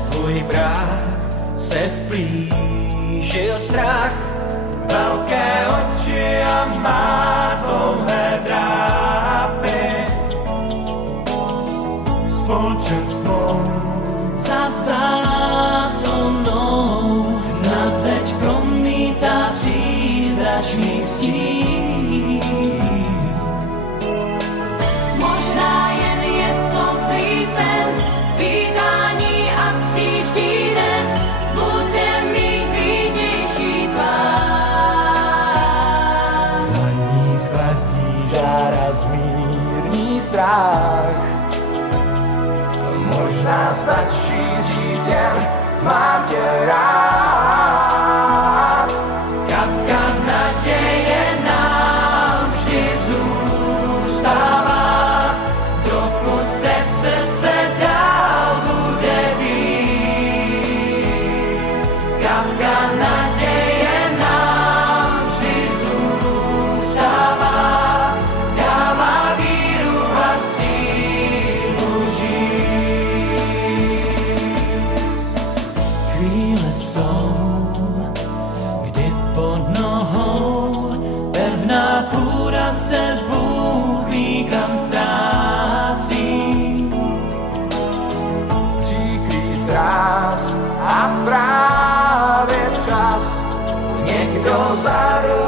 tvůj prach se vplížil strach, velké oči a má dlouhé drápy. Společenstvo za záclonou na zeď promítá přízračný stín. Možná jen je to zlý sen, svítání a příští den bude mít klidnější tvář. Dlaní zkladí žára zmírní strach. Možná stačí říct jen mám tě rád. Kapka naděje nám vždy zůstává, dokud teď srdce dál bude být. Kapka naděje nám vždy zůstává, dává víru a sílu žít. Chvíle jsou, kdy pod nohou pevná půda se Bůh ví kam ztrácí. Příkrý sráz a právě včas někdo zaručí